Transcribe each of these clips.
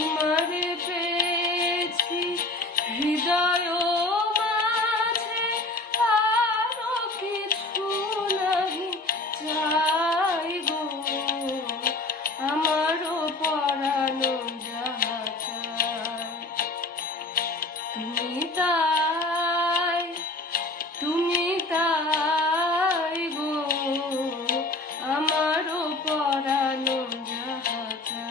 তোমারে পেয়েছি হৃদয় মাঝে, আরো কিছু নাহি চাইবো, আমারও পরানো যাহা চায়। তুমি তাই, তুমি তাই গো, আমারও পরানো যাহা চায়।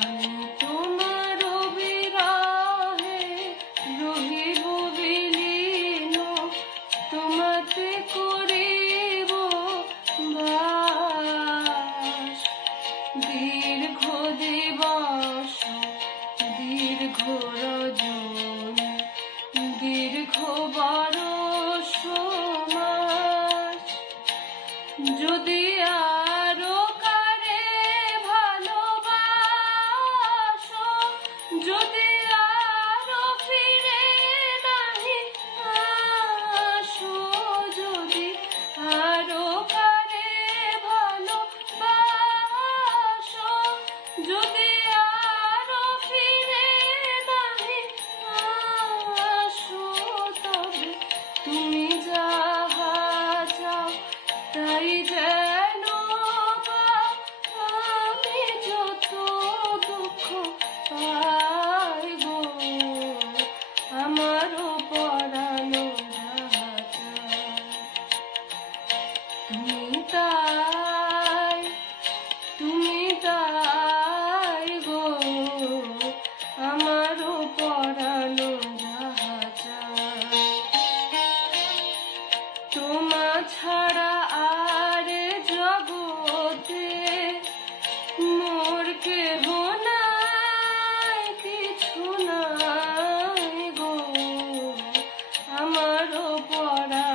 আমি তোমার বিরহে রহিব বিলীন, তোমাতে করিব বাস। দীর্ঘ দিবস দীর্ঘ রজনী, দীর্ঘ বরষ মাস, যদি আরো কারে ভালোবাসো, যদি আরো ফিরে নাহি আসো, যদি আরো কারে ভালোবাসো, যদি আরো ফিরে নাহি আসো, তবে তুমি যাহা চাও তাই যেন পাও, আমি যত দুঃখ পাইব, আমারও পরানো যাহা চায়। তুমি তাই, তুমি তাই গো, আমারও পরানো যাহা চায়। তোমা ছাড়া আর জগতে মোর কেহ নাই, কিছু নাই গো, আমারও পরা